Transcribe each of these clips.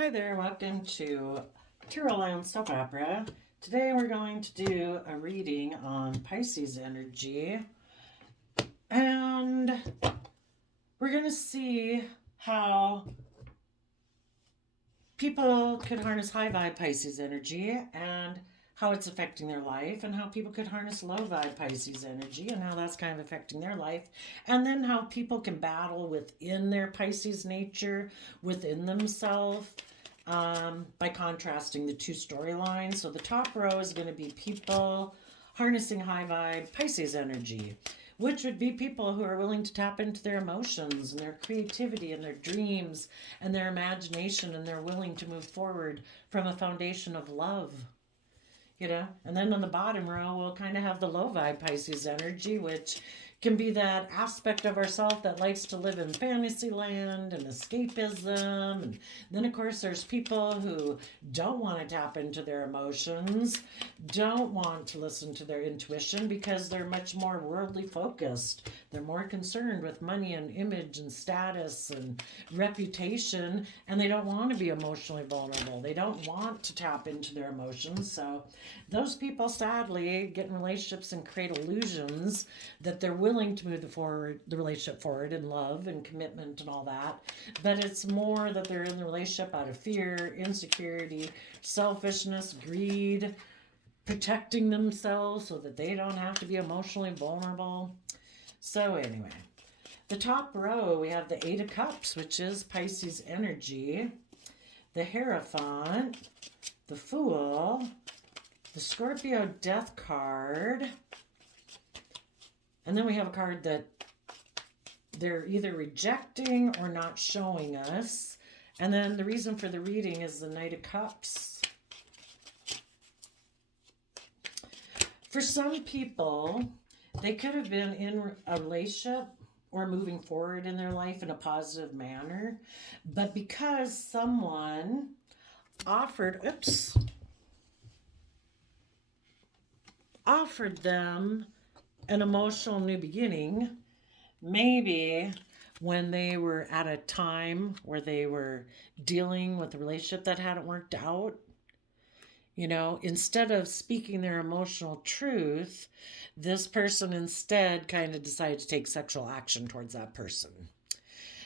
Hi there, welcome to Tarot Soap Opera. Today we're going to do a reading on Pisces energy, and we're going to see how people could harness high vibe Pisces energy and how it's affecting their life, and how people could harness low vibe Pisces energy and how that's kind of affecting their life, and then how people can battle within their Pisces nature, within themselves, by contrasting the two storylines. So the top row is going to be people harnessing high vibe Pisces energy, which would be people who are willing to tap into their emotions and their creativity and their dreams and their imagination, and they're willing to move forward from a foundation of love. And then on the bottom row, we'll kind of have the low vibe Pisces energy, which can be that aspect of ourself that likes to live in fantasy land and escapism. And then, of course, there's people who don't want to tap into their emotions, don't want to listen to their intuition because they're much more worldly focused. They're more concerned with money and image and status and reputation, and they don't want to be emotionally vulnerable. They don't want to tap into their emotions. So those people sadly get in relationships and create illusions that they're willing to move the relationship forward in love and commitment and all that, but it's more that they're in the relationship out of fear, insecurity, selfishness, greed, protecting themselves so that they don't have to be emotionally vulnerable. So anyway, the top row, we have the Eight of Cups, which is Pisces energy, the Hierophant, the Fool, the Scorpio Death card, and then we have a card that they're either rejecting or not showing us. And then the reason for the reading is the Knight of Cups. For some people, they could have been in a relationship or moving forward in their life in a positive manner, but because someone offered them an emotional new beginning, maybe when they were at a time where they were dealing with a relationship that hadn't worked out, instead of speaking their emotional truth, this person instead kind of decided to take sexual action towards that person.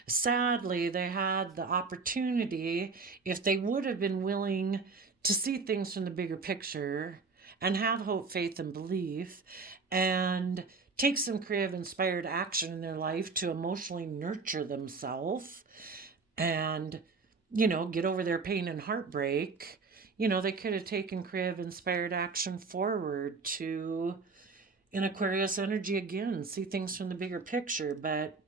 Sadly, they had the opportunity, if they would have been willing to see things from the bigger picture and have hope, faith, and belief, and take some creative, inspired action in their life to emotionally nurture themselves and, get over their pain and heartbreak. They could have taken creative, inspired action forward to, in Aquarius energy again, see things from the bigger picture. But,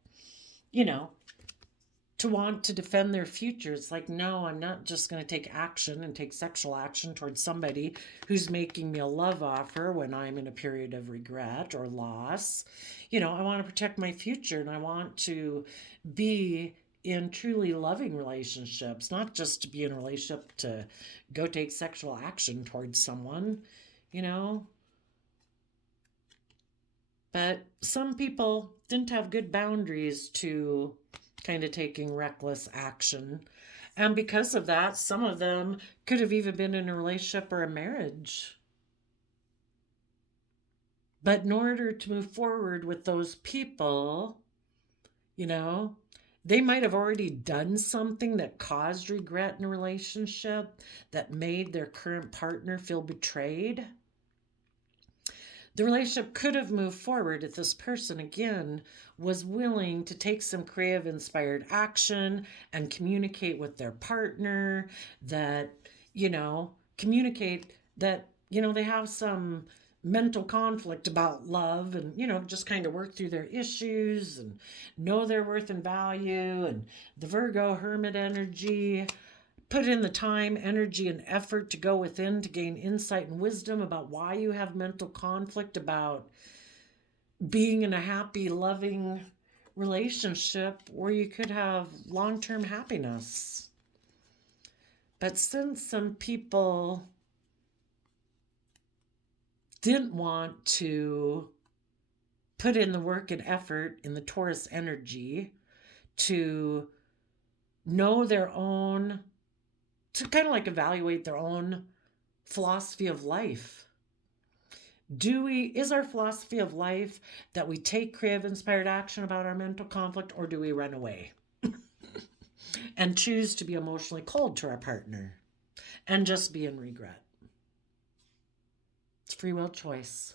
to want to defend their future, it's like, no, I'm not just going to take action and take sexual action towards somebody who's making me a love offer when I'm in a period of regret or loss. I want to protect my future, and I want to be in truly loving relationships, not just to be in a relationship to go take sexual action towards someone, you know. But some people didn't have good boundaries to kind of taking reckless action. And because of that, some of them could have even been in a relationship or a marriage. But in order to move forward with those people, they might have already done something that caused regret in a relationship, that made their current partner feel betrayed. The relationship could have moved forward if this person, again, was willing to take some creative, inspired action and communicate with their partner, that, communicate that, they have some mental conflict about love, and, just kind of work through their issues and know their worth and value. And the Virgo Hermit energy, put in the time, energy, and effort to go within to gain insight and wisdom about why you have mental conflict about being in a happy, loving relationship where you could have long-term happiness. But since some people didn't want to put in the work and effort in the Taurus energy to know their own to kind of like evaluate their own philosophy of life. Is our philosophy of life that we take creative inspired action about our mental conflict, or do we run away and choose to be emotionally cold to our partner and just be in regret? It's free will choice.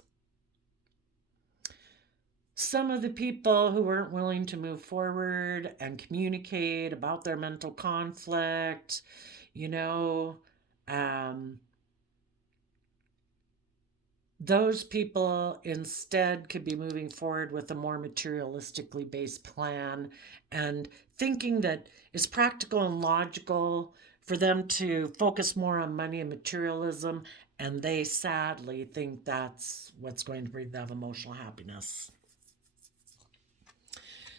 Some of the people who weren't willing to move forward and communicate about their mental conflict, you know, um, those people instead could be moving forward with a more materialistically based plan and thinking that it's practical and logical for them to focus more on money and materialism, and they sadly think that's what's going to bring them emotional happiness.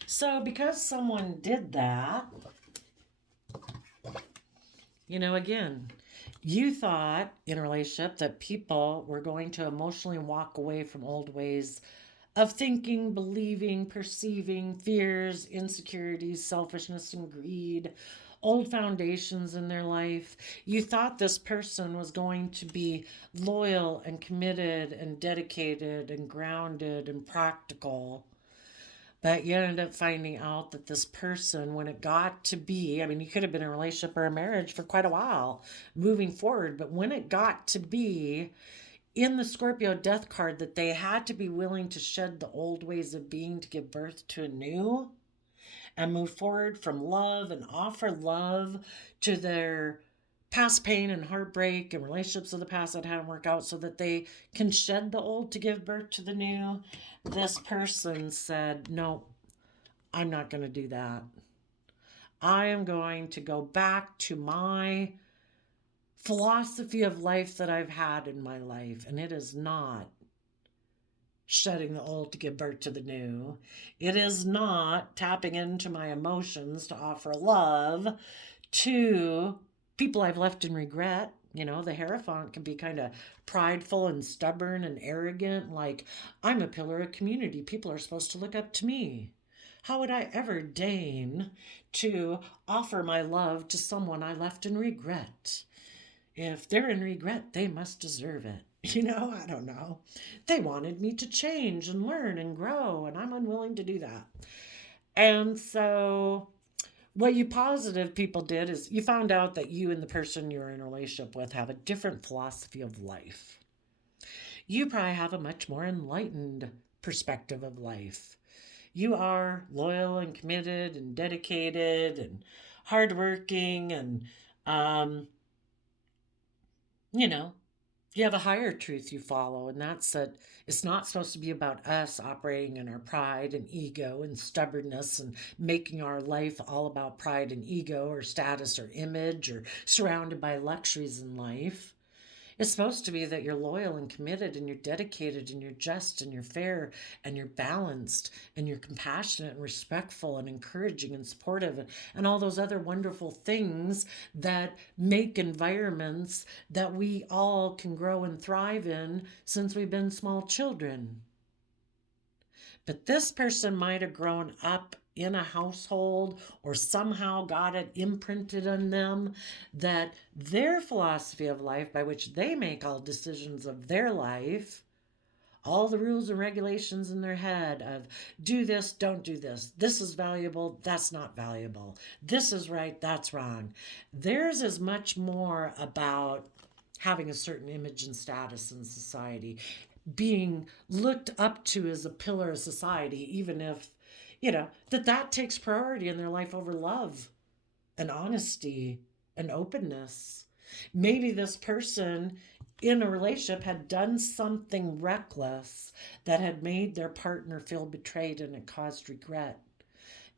So, because someone did that, again, you thought in a relationship that people were going to emotionally walk away from old ways of thinking, believing, perceiving, fears, insecurities, selfishness, and greed, old foundations in their life. You thought this person was going to be loyal and committed and dedicated and grounded and practical. But you ended up finding out that this person, when it got to be, I mean, you could have been in a relationship or a marriage for quite a while moving forward, but when it got to be in the Scorpio death card that they had to be willing to shed the old ways of being to give birth to a new and move forward from love and offer love to their past pain and heartbreak and relationships of the past that hadn't worked out so that they can shed the old to give birth to the new. This person said, no, I'm not going to do that. I am going to go back to my philosophy of life that I've had in my life, and it is not shedding the old to give birth to the new. It is not tapping into my emotions to offer love to people I've left in regret. The Hierophant can be kind of prideful and stubborn and arrogant, like, I'm a pillar of community. People are supposed to look up to me. How would I ever deign to offer my love to someone I left in regret? If they're in regret, they must deserve it. I don't know. They wanted me to change and learn and grow, and I'm unwilling to do that. And so, what you positive people did is you found out that you and the person you're in a relationship with have a different philosophy of life. You probably have a much more enlightened perspective of life. You are loyal and committed and dedicated and hardworking and, you know, you have a higher truth you follow, and that's that it's not supposed to be about us operating in our pride and ego and stubbornness and making our life all about pride and ego or status or image or surrounded by luxuries in life. It's supposed to be that you're loyal and committed and you're dedicated and you're just and you're fair and you're balanced and you're compassionate and respectful and encouraging and supportive and all those other wonderful things that make environments that we all can grow and thrive in since we've been small children. But this person might have grown up in a household or somehow got it imprinted on them that their philosophy of life, by which they make all decisions of their life, all the rules and regulations in their head of do this, don't do this is valuable, that's not valuable, this is right, that's wrong. Theirs is much more about having a certain image and status in society, being looked up to as a pillar of society, even if, that takes priority in their life over love and honesty and openness. Maybe this person in a relationship had done something reckless that had made their partner feel betrayed and it caused regret.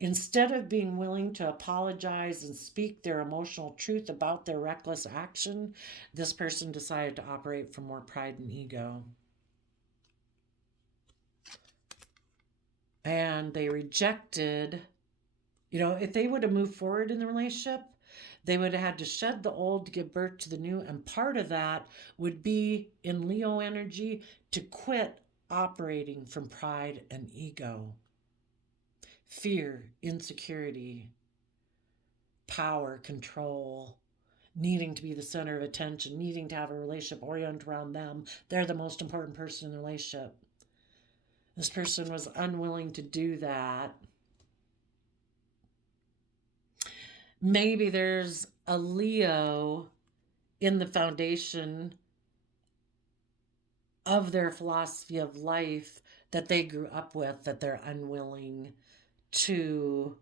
Instead of being willing to apologize and speak their emotional truth about their reckless action, this person decided to operate from more pride and ego. And they rejected, if they would have moved forward in the relationship, they would have had to shed the old to give birth to the new. And part of that would be in Leo energy to quit operating from pride and ego, fear, insecurity, power, control, needing to be the center of attention, needing to have a relationship oriented around them. They're the most important person in the relationship. This person was unwilling to do that. Maybe there's a Leo in the foundation of their philosophy of life that they grew up with, that they're unwilling to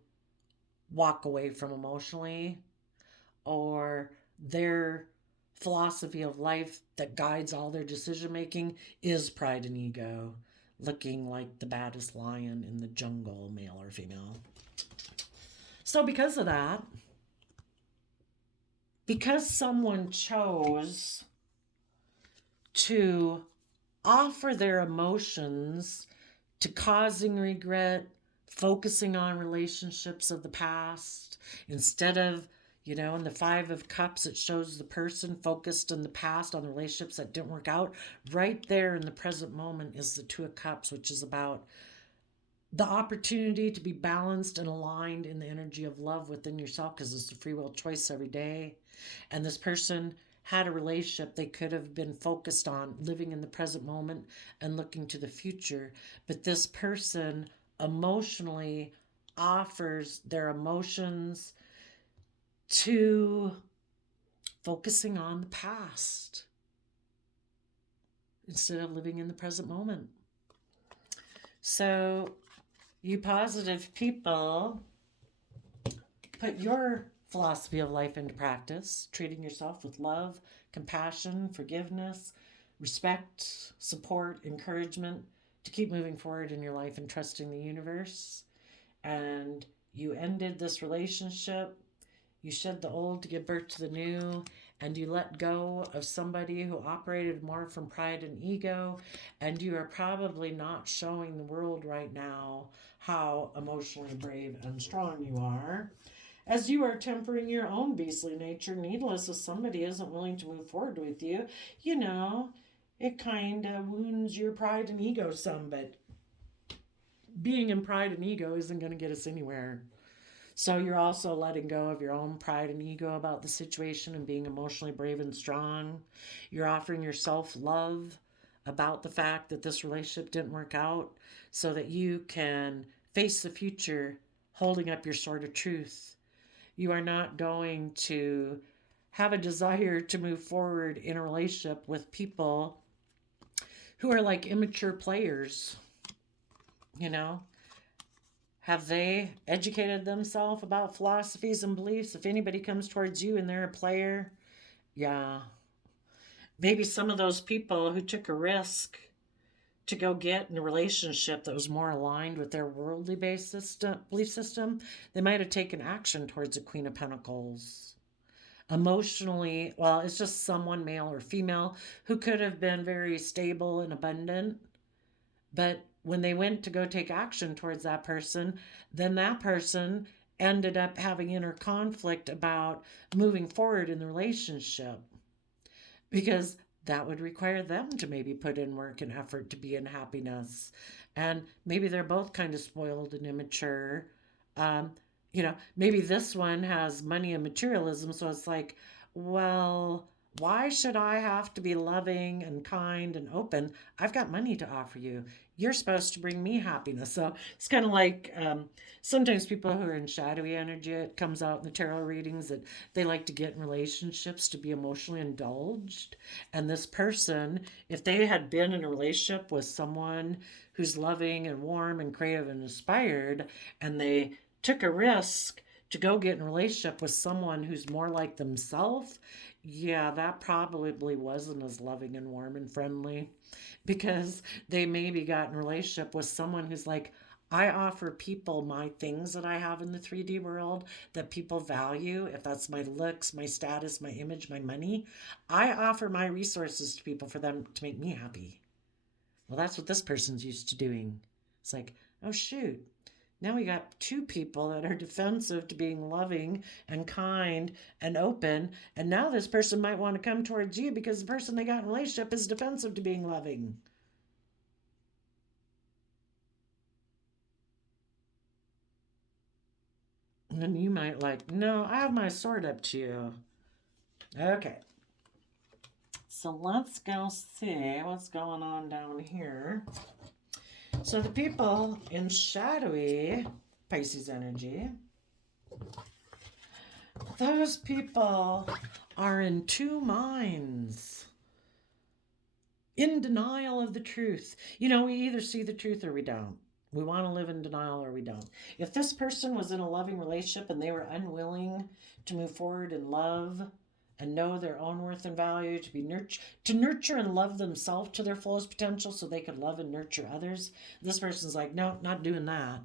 walk away from emotionally, or their philosophy of life that guides all their decision making is pride and ego, looking like the baddest lion in the jungle, male or female. So, because of that, because someone chose to offer their emotions to causing regret, focusing on relationships of the past, instead of, in the Five of Cups, it shows the person focused in the past on the relationships that didn't work out. Right there in the present moment is the Two of Cups, which is about the opportunity to be balanced and aligned in the energy of love within yourself, because it's a free will choice every day. And this person had a relationship they could have been focused on living in the present moment and looking to the future. But this person emotionally offers their emotions to focusing on the past instead of living in the present moment. So, you positive people, put your philosophy of life into practice, treating yourself with love, compassion, forgiveness, respect, support, encouragement to keep moving forward in your life and trusting the universe. And you ended this relationship, you shed the old to give birth to the new, and you let go of somebody who operated more from pride and ego, and you are probably not showing the world right now how emotionally brave and strong you are, as you are tempering your own beastly nature, needless if somebody isn't willing to move forward with you. It kind of wounds your pride and ego some, but being in pride and ego isn't going to get us anywhere. So you're also letting go of your own pride and ego about the situation and being emotionally brave and strong. You're offering yourself love about the fact that this relationship didn't work out, so that you can face the future holding up your sword of truth. You are not going to have a desire to move forward in a relationship with people who are like immature players. You know, have they educated themselves about philosophies and beliefs? If anybody comes towards you and they're a player, yeah. Maybe some of those people who took a risk to go get in a relationship that was more aligned with their worldly based belief system, they might have taken action towards a Queen of Pentacles. Emotionally, well, it's just someone, male or female, who could have been very stable and abundant, but when they went to go take action towards that person, then that person ended up having inner conflict about moving forward in the relationship, because that would require them to maybe put in work and effort to be in happiness. And maybe they're both kind of spoiled and immature. Um, maybe this one has money and materialism. So it's like, well, why should I have to be loving and kind and open? I've got money to offer you. You're supposed to bring me happiness. So it's kind of like sometimes people who are in shadowy energy, it comes out in the tarot readings that they like to get in relationships to be emotionally indulged. And this person, if they had been in a relationship with someone who's loving and warm and creative and inspired, and they took a risk to go get in a relationship with someone who's more like themselves, yeah, that probably wasn't as loving and warm and friendly, because they maybe got in a relationship with someone who's like, I offer people my things that I have in the 3D world that people value. If that's my looks, my status, my image, my money, I offer my resources to people for them to make me happy. Well, that's what this person's used to doing. It's like, oh, shoot. Now we got two people that are defensive to being loving and kind and open. And now this person might want to come towards you because the person they got in a relationship is defensive to being loving. And you might like, no, I have my sword up to you. Okay. So let's go see what's going on down here. So the people in shadowy Pisces energy, those people are in two minds, in denial of the truth. We either see the truth or we don't. We want to live in denial or we don't. If this person was in a loving relationship and they were unwilling to move forward in love and know their own worth and value, to nurture and love themselves to their fullest potential so they could love and nurture others, this person's like, no, not doing that.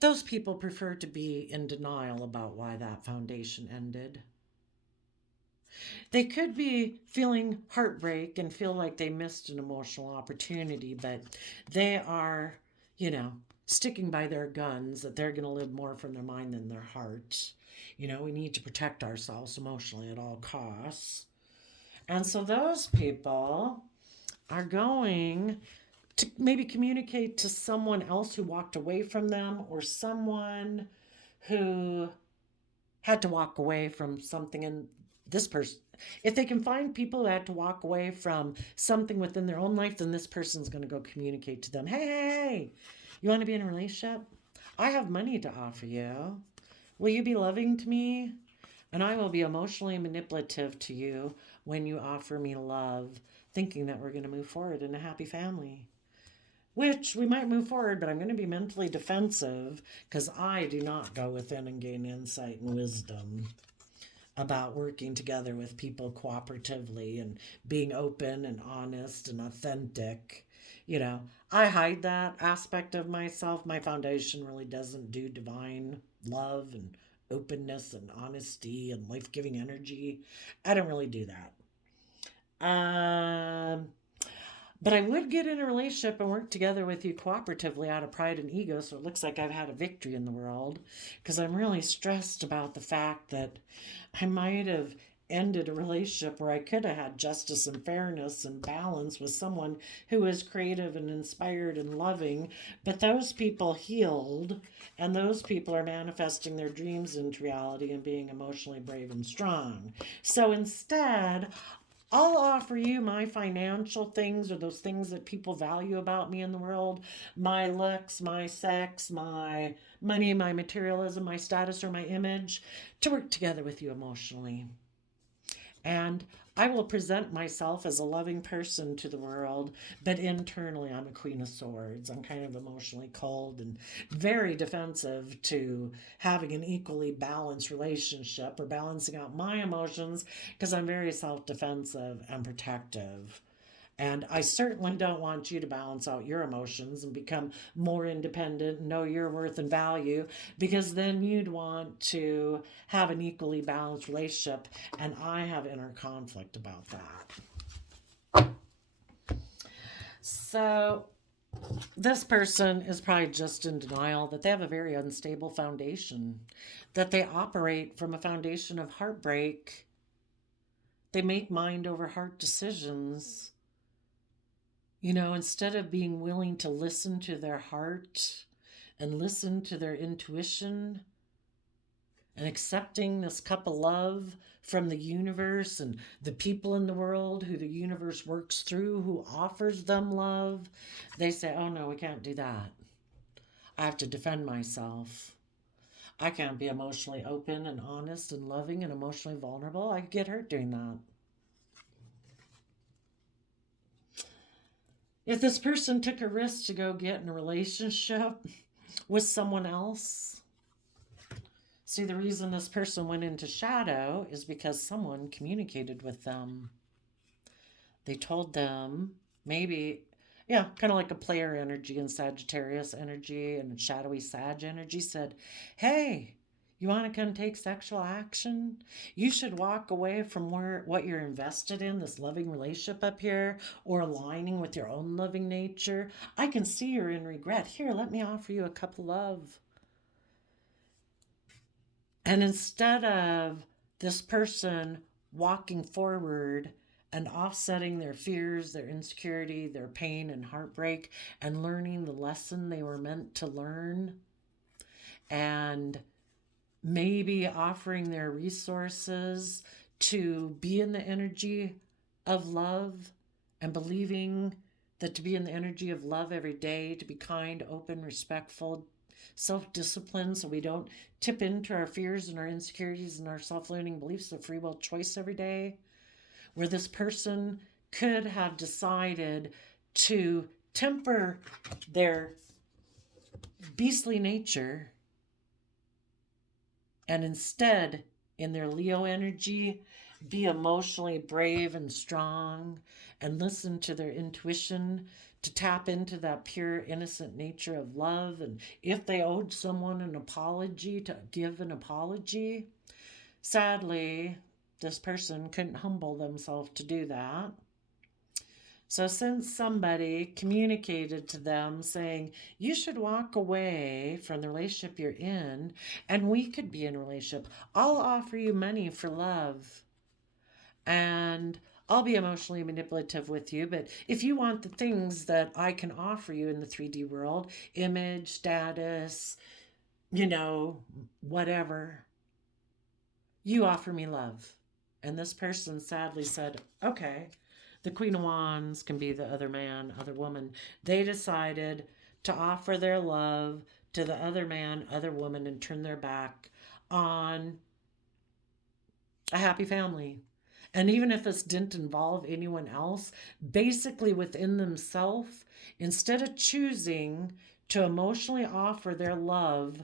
Those people prefer to be in denial about why that foundation ended. They could be feeling heartbreak and feel like they missed an emotional opportunity, but they are, sticking by their guns that they're going to live more from their mind than their heart. We need to protect ourselves emotionally at all costs. And so those people are going to maybe communicate to someone else who walked away from them, or someone who had to walk away from something in this person. If they can find people who had to walk away from something within their own life, then this person's going to go communicate to them. Hey, you want to be in a relationship? I have money to offer you. Will you be loving to me? And I will be emotionally manipulative to you when you offer me love, thinking that we're going to move forward in a happy family. Which we might move forward, but I'm going to be mentally defensive because I do not go within and gain insight and wisdom about working together with people cooperatively and being open and honest and authentic. I hide that aspect of myself. My foundation really doesn't do divine love and openness and honesty and life giving energy. I don't really do that. But I would get in a relationship and work together with you cooperatively out of pride and ego, so it looks like I've had a victory in the world, because I'm really stressed about the fact that I might have ended a relationship where I could have had justice and fairness and balance with someone who is creative and inspired and loving, but those people healed, and those people are manifesting their dreams into reality and being emotionally brave and strong. So instead, I'll offer you my financial things, or those things that people value about me in the world, my looks, my sex, my money, my materialism, my status, or my image, to work together with you emotionally. And I will present myself as a loving person to the world, but internally I'm a Queen of Swords. I'm kind of emotionally cold and very defensive to having an equally balanced relationship or balancing out my emotions, because I'm very self defensive and protective. And I certainly don't want you to balance out your emotions and become more independent, know your worth and value, because then you'd want to have an equally balanced relationship. And I have inner conflict about that. So this person is probably just in denial that they have a very unstable foundation, that they operate from a foundation of heartbreak. They make mind over heart decisions. Instead of being willing to listen to their heart and listen to their intuition and accepting this cup of love from the universe and the people in the world who the universe works through, who offers them love, they say, oh no, we can't do that. I have to defend myself. I can't be emotionally open and honest and loving and emotionally vulnerable. I could get hurt doing that. If this person took a risk to go get in a relationship with someone else, see, the reason this person went into shadow is because someone communicated with them. They told them, maybe, yeah, kind of like a player energy and Sagittarius energy and shadowy Sag energy, said, hey, you want to come take sexual action? You should walk away from what you're invested in, this loving relationship up here, or aligning with your own loving nature. I can see you're in regret. Here, let me offer you a cup of love. And instead of this person walking forward and offsetting their fears, their insecurity, their pain and heartbreak, and learning the lesson they were meant to learn, and maybe offering their resources to be in the energy of love and believing that to be in the energy of love every day, to be kind, open, respectful, self-disciplined, so we don't tip into our fears and our insecurities and our self-limiting beliefs of free will choice every day, where this person could have decided to temper their beastly nature and instead, in their Leo energy, be emotionally brave and strong and listen to their intuition, to tap into that pure, innocent nature of love. And if they owed someone an apology, to give an apology. Sadly, this person couldn't humble themselves to do that. So, since somebody communicated to them saying, you should walk away from the relationship you're in, and we could be in a relationship, I'll offer you money for love, and I'll be emotionally manipulative with you. But if you want the things that I can offer you in the 3D world, image, status, whatever, you offer me love. And this person sadly said, okay. The Queen of Wands can be the other man, other woman. They decided to offer their love to the other man, other woman, and turn their back on a happy family. And even if this didn't involve anyone else, basically within themselves, instead of choosing to emotionally offer their love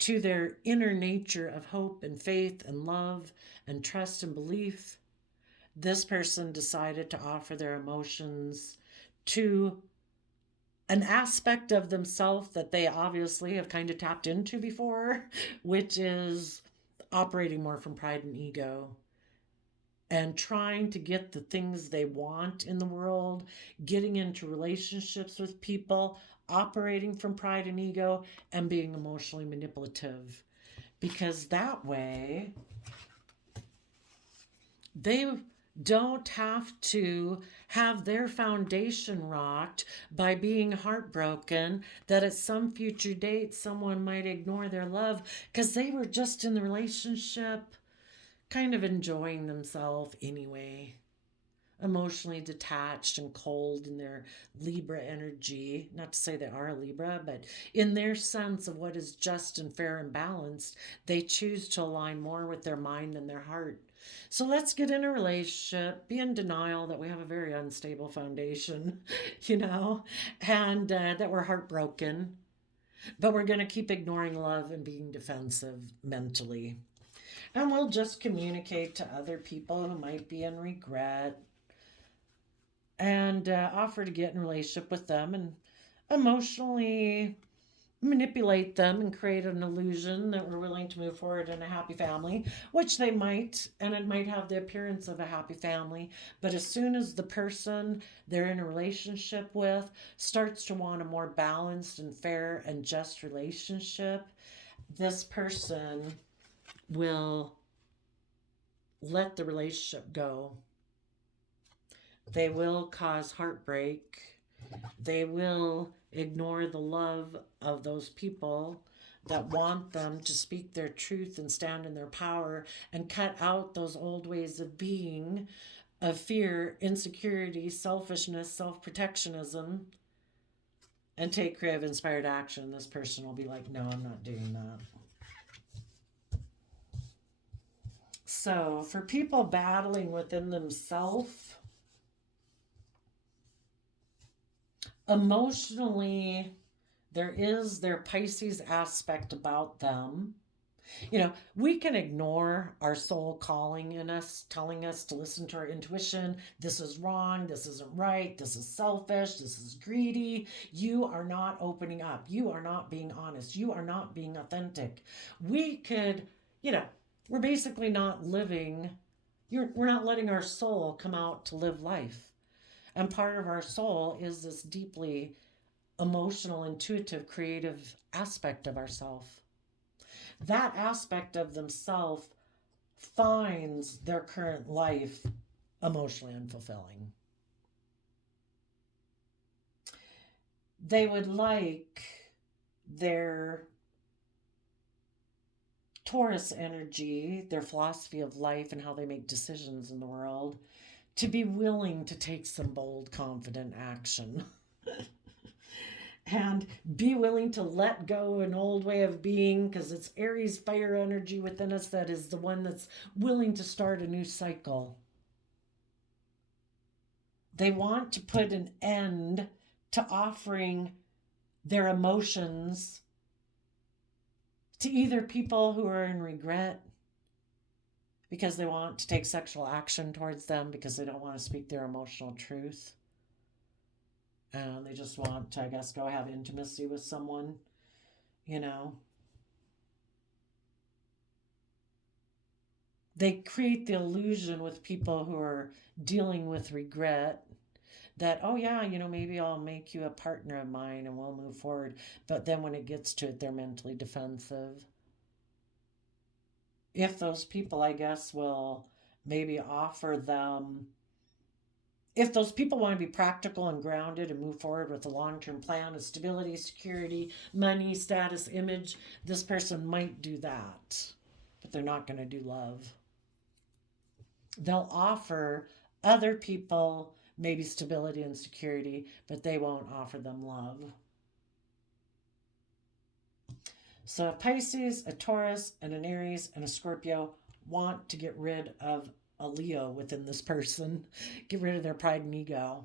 to their inner nature of hope and faith and love and trust and belief, this person decided to offer their emotions to an aspect of themselves that they obviously have kind of tapped into before, which is operating more from pride and ego and trying to get the things they want in the world, getting into relationships with people, operating from pride and ego, and being emotionally manipulative. Because that way, they don't have to have their foundation rocked by being heartbroken that at some future date someone might ignore their love because they were just in the relationship kind of enjoying themselves anyway, emotionally detached and cold in their Libra energy. Not to say they are a Libra, but in their sense of what is just and fair and balanced, they choose to align more with their mind than their heart. So let's get in a relationship, be in denial that we have a very unstable foundation, and that we're heartbroken, but we're going to keep ignoring love and being defensive mentally. And we'll just communicate to other people who might be in regret and offer to get in a relationship with them and emotionally manipulate them and create an illusion that we're willing to move forward in a happy family, which they might, and it might have the appearance of a happy family. But as soon as the person they're in a relationship with starts to want a more balanced and fair and just relationship, this person will let the relationship go. They will cause heartbreak. They will ignore the love of those people that want them to speak their truth and stand in their power and cut out those old ways of being, of fear, insecurity, selfishness, self-protectionism, and take creative inspired action. This person will be like, no, I'm not doing that. So for people battling within themselves, emotionally, there is their Pisces aspect about them. We can ignore our soul calling in us, telling us to listen to our intuition. This is wrong. This isn't right. This is selfish. This is greedy. You are not opening up. You are not being honest. You are not being authentic. We could, we're basically not living, we're not letting our soul come out to live life. And part of our soul is this deeply emotional, intuitive, creative aspect of ourself. That aspect of themselves finds their current life emotionally unfulfilling. They would like their Taurus energy, their philosophy of life and how they make decisions in the world, to be willing to take some bold, confident action. And be willing to let go an old way of being, because it's Aries fire energy within us that is the one that's willing to start a new cycle. They want to put an end to offering their emotions to either people who are in regret because they want to take sexual action towards them because they don't want to speak their emotional truth. And they just want to, I guess, go have intimacy with someone, you know. They create the illusion with people who are dealing with regret that, oh, yeah, maybe I'll make you a partner of mine and we'll move forward. But then when it gets to it, they're mentally defensive. If those people, I guess, will maybe offer them, if those people want to be practical and grounded and move forward with a long-term plan of stability, security, money, status, image, this person might do that, but they're not going to do love. They'll offer other people maybe stability and security, but they won't offer them love. So a Pisces, a Taurus, and an Aries, and a Scorpio want to get rid of a Leo within this person, get rid of their pride and ego,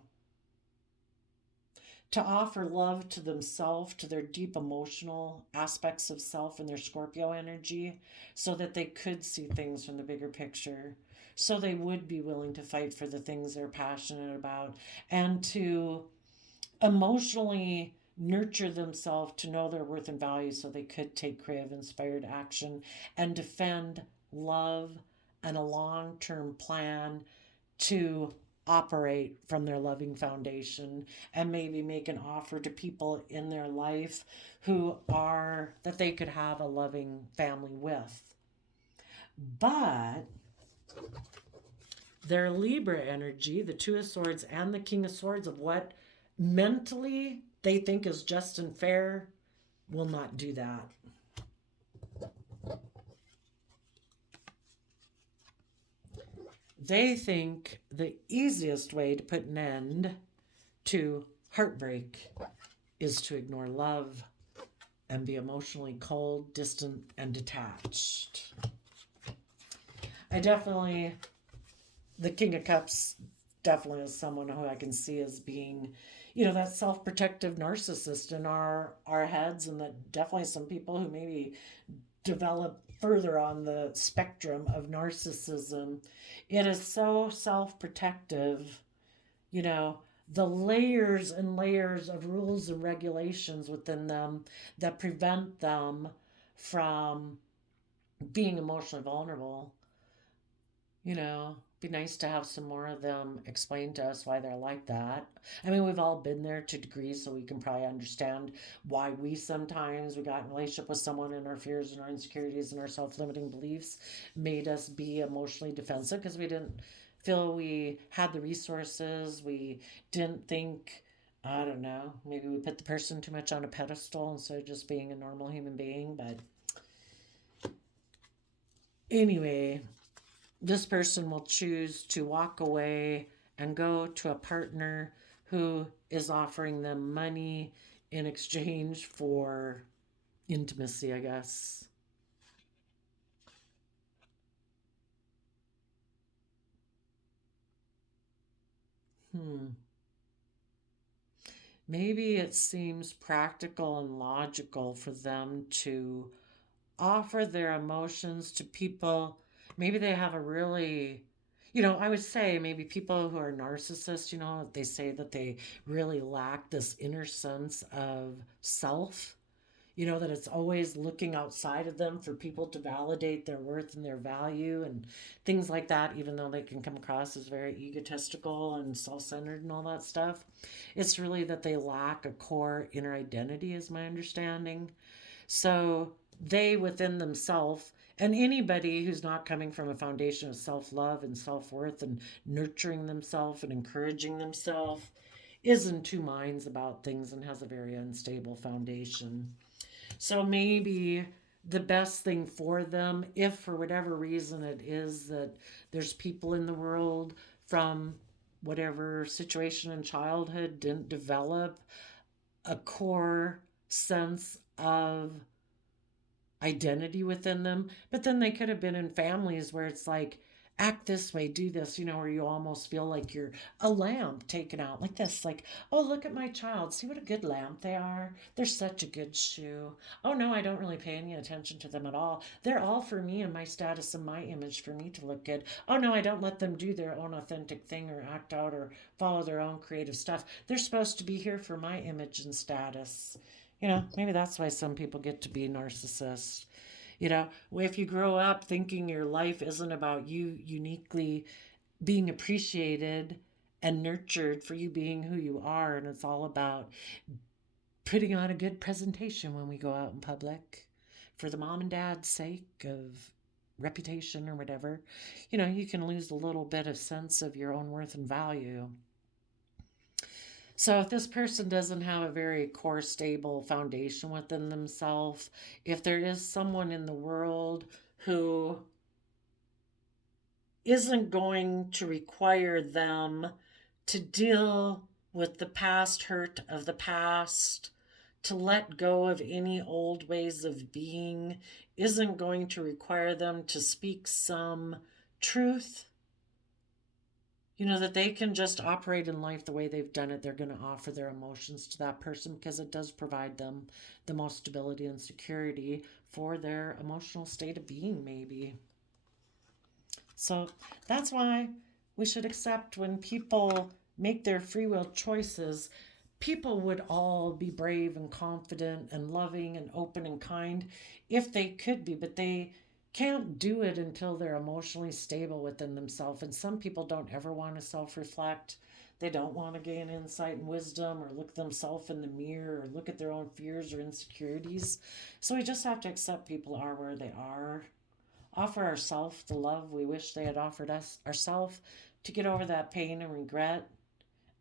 to offer love to themselves, to their deep emotional aspects of self and their Scorpio energy, so that they could see things from the bigger picture, so they would be willing to fight for the things they're passionate about, and to emotionally nurture themselves to know their worth and value so they could take creative, inspired action and defend love and a long-term plan to operate from their loving foundation, and maybe make an offer to people in their life who are that they could have a loving family with. But their Libra energy, the Two of Swords and the King of Swords, of what mentally they think is just and fair, will not do that. They think the easiest way to put an end to heartbreak is to ignore love and be emotionally cold, distant, and detached. The King of Cups definitely is someone who I can see as being, that self-protective narcissist in our heads, and that definitely some people who maybe develop further on the spectrum of narcissism. It is so self-protective, the layers and layers of rules and regulations within them that prevent them from being emotionally vulnerable. Be nice to have some more of them explain to us why they're like that. I mean, we've all been there to degrees, so we can probably understand why we got in a relationship with someone and our fears and our insecurities and our self-limiting beliefs made us be emotionally defensive because we didn't feel we had the resources. We didn't think, I don't know, maybe we put the person too much on a pedestal instead of just being a normal human being. But anyway, this person will choose to walk away and go to a partner who is offering them money in exchange for intimacy, I guess. Maybe it seems practical and logical for them to offer their emotions to people. Maybe they have a really, I would say maybe people who are narcissists, they say that they really lack this inner sense of self, that it's always looking outside of them for people to validate their worth and their value and things like that, even though they can come across as very egotistical and self-centered and all that stuff. It's really that they lack a core inner identity, is my understanding. So they within themselves, and anybody who's not coming from a foundation of self-love and self-worth and nurturing themselves and encouraging themselves, is in two minds about things and has a very unstable foundation. So maybe the best thing for them if for whatever reason it is that there's people in the world from whatever situation in childhood didn't develop a core sense of identity within them. But then they could have been in families where it's like, act this way, do this, where you almost feel like you're a lamp taken out like this. Like, oh, look at my child. See what a good lamp they are. They're such a good shoe. Oh, no, I don't really pay any attention to them at all. They're all for me and my status and my image for me to look good. Oh, no, I don't let them do their own authentic thing or act out or follow their own creative stuff. They're supposed to be here for my image and status. Maybe that's why some people get to be narcissists. If you grow up thinking your life isn't about you uniquely being appreciated and nurtured for you being who you are, and it's all about putting on a good presentation when we go out in public for the mom and dad's sake of reputation or whatever, you can lose a little bit of sense of your own worth and value. So if this person doesn't have a very core, stable foundation within themselves, if there is someone in the world who isn't going to require them to deal with the past hurt of the past, to let go of any old ways of being, isn't going to require them to speak some truth, that they can just operate in life the way they've done it. They're going to offer their emotions to that person because it does provide them the most stability and security for their emotional state of being, maybe. So that's why we should accept when people make their free will choices. People would all be brave and confident and loving and open and kind if they could be, but they can't do it until they're emotionally stable within themselves. And some people don't ever want to self reflect. They don't want to gain insight and wisdom or look themselves in the mirror or look at their own fears or insecurities. So we just have to accept people are where they are, offer ourselves the love we wish they had offered us ourselves to get over that pain and regret,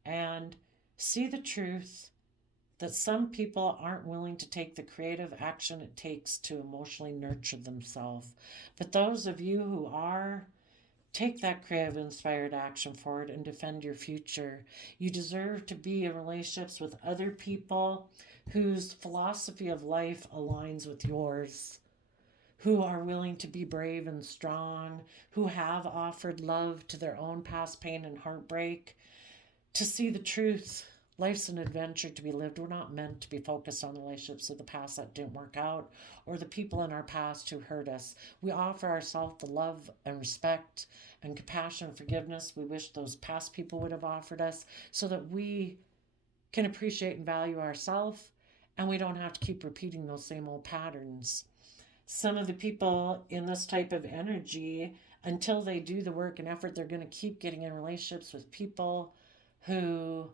and see the truth that some people aren't willing to take the creative action it takes to emotionally nurture themselves. But those of you who are, take that creative inspired action forward and defend your future. You deserve to be in relationships with other people whose philosophy of life aligns with yours, who are willing to be brave and strong, who have offered love to their own past pain and heartbreak, to see the truth. Life's an adventure to be lived. We're not meant to be focused on the relationships of the past that didn't work out or the people in our past who hurt us. We offer ourselves the love and respect and compassion and forgiveness we wish those past people would have offered us so that we can appreciate and value ourselves and we don't have to keep repeating those same old patterns. Some of the people in this type of energy, until they do the work and effort, they're going to keep getting in relationships with people who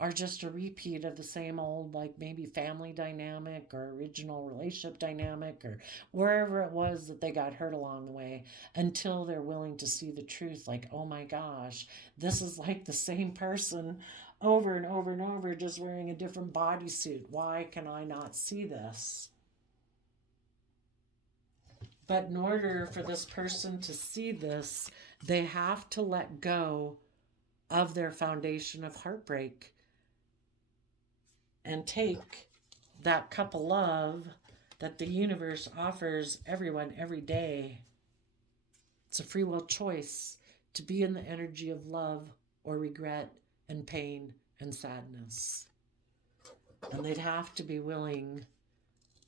are just a repeat of the same old, like maybe family dynamic or original relationship dynamic or wherever it was that they got hurt along the way, until they're willing to see the truth. Like, oh my gosh, this is like the same person over and over and over, just wearing a different bodysuit. Why can I not see this? But in order for this person to see this, they have to let go of their foundation of heartbreak and take that cup of love that the universe offers everyone every day. It's a free will choice to be in the energy of love or regret and pain and sadness. And they'd have to be willing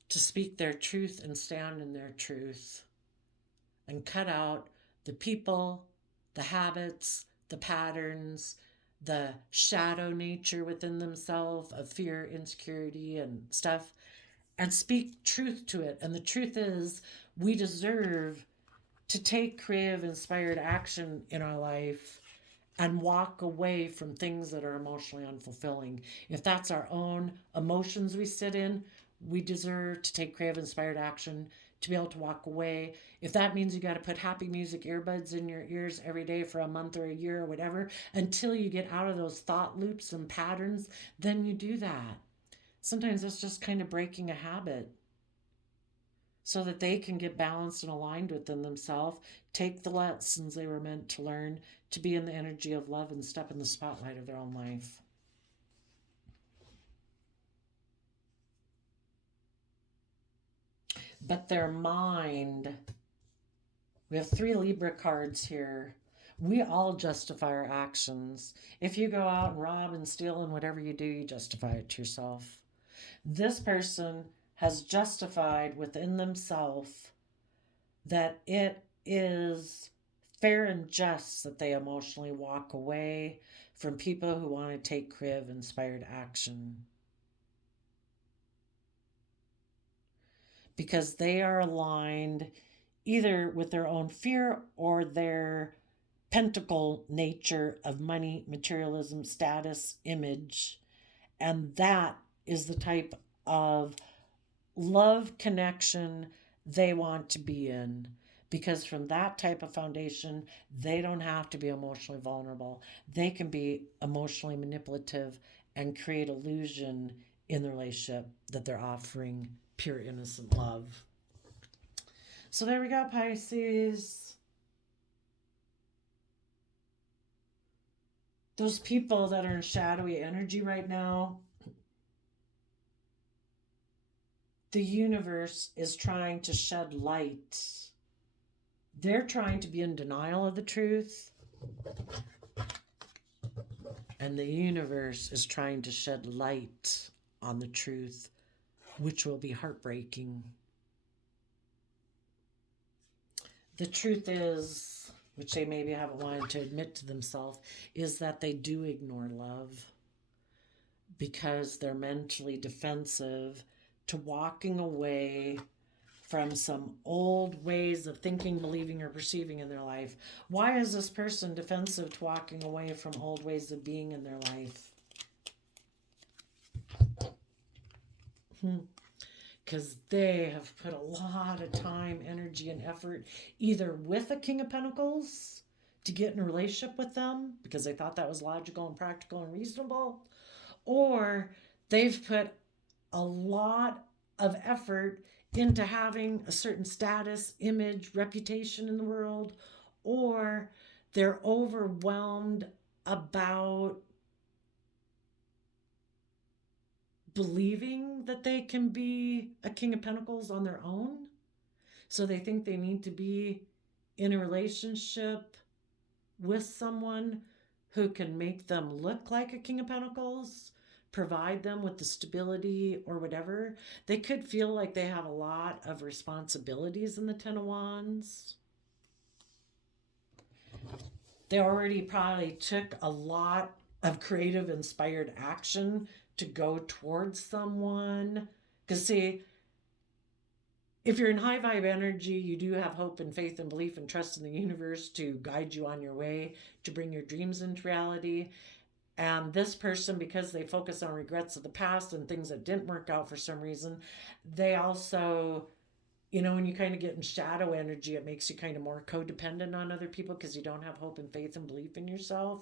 to speak their truth and stand in their truth and cut out the people, the habits, the patterns, the shadow nature within themselves of fear, insecurity, and stuff, and speak truth to it. And the truth is, we deserve to take creative, inspired action in our life and walk away from things that are emotionally unfulfilling. If that's our own emotions we sit in, we deserve to take creative, inspired action to be able to walk away. If that means you got to put happy music earbuds in your ears every day for a month or a year or whatever, until you get out of those thought loops and patterns, then you do that. Sometimes it's just kind of breaking a habit. so that they can get balanced and aligned within themselves, take the lessons they were meant to learn to be in the energy of love and step in the spotlight of their own life. But their mind, we have 3 Libra cards here. We all justify our actions. If you go out and rob and steal and whatever you do, you justify it to yourself. This person has justified within themselves that it is fair and just that they emotionally walk away from people who want to take creative, inspired action. Because they are aligned either with their own fear or their pentacle nature of money, materialism, status, image. And that is the type of love connection they want to be in. Because from that type of foundation, they don't have to be emotionally vulnerable. They can be emotionally manipulative and create illusion in the relationship that they're offering pure, innocent love. So there we go, Pisces. Those people that are in shadowy energy right now, the universe is trying to shed light. They're trying to be in denial of the truth. And the universe is trying to shed light on the truth, which will be heartbreaking. The truth is, which they maybe haven't wanted to admit to themselves, is that they do ignore love because they're mentally defensive to walking away from some old ways of thinking, believing, or perceiving in their life. Why is this person defensive to walking away from old ways of being in their life? Because they have put a lot of time, energy, and effort either with a King of Pentacles to get in a relationship with them because they thought that was logical and practical and reasonable, or they've put a lot of effort into having a certain status, image, reputation in the world, or they're overwhelmed about believing that they can be a King of Pentacles on their own. So they think they need to be in a relationship with someone who can make them look like a King of Pentacles, provide them with the stability or whatever. They could feel like they have a lot of responsibilities in the Ten of Wands. They already probably took a lot of creative, inspired action to go towards someone. Because, see, if you're in high vibe energy, you do have hope and faith and belief and trust in the universe to guide you on your way, to bring your dreams into reality. And this person, because they focus on regrets of the past and things that didn't work out for some reason, they also, when you kind of get in shadow energy, it makes you kind of more codependent on other people because you don't have hope and faith and belief in yourself.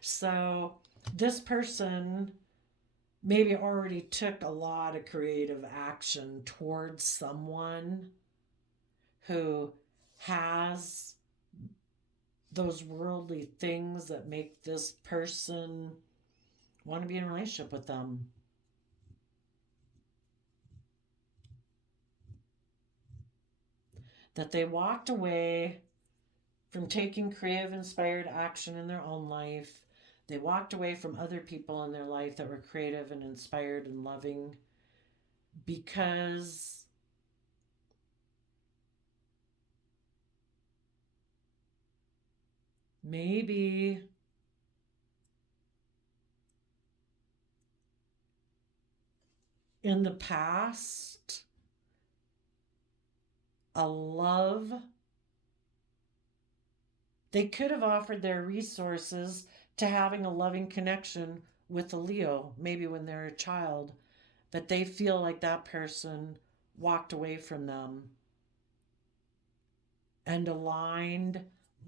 So this person maybe already took a lot of creative action towards someone who has those worldly things that make this person want to be in a relationship with them. That they walked away from taking creative, inspired action in their own life. They walked away from other people in their life that were creative and inspired and loving because maybe in the past, a love, they could have offered their resources to having a loving connection with a Leo, maybe when they're a child, but they feel like that person walked away from them and aligned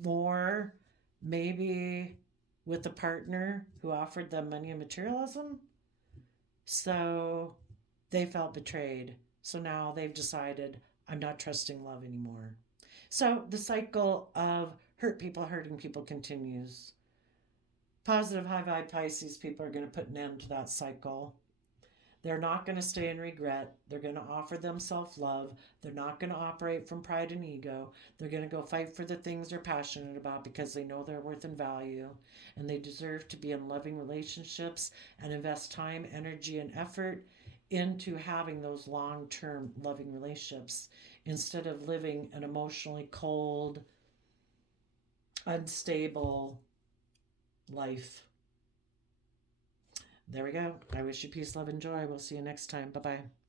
more maybe with a partner who offered them money and materialism. So they felt betrayed. So now they've decided, I'm not trusting love anymore. So the cycle of hurt people hurting people continues. Positive high vibe Pisces people are going to put an end to that cycle. They're not going to stay in regret. They're going to offer them self love. They're not going to operate from pride and ego. They're going to go fight for the things they're passionate about because they know their worth and value. And they deserve to be in loving relationships and invest time, energy, and effort into having those long term loving relationships instead of living an emotionally cold, unstable life. There we go. I wish you peace, love, and joy. We'll see you next time. Bye bye.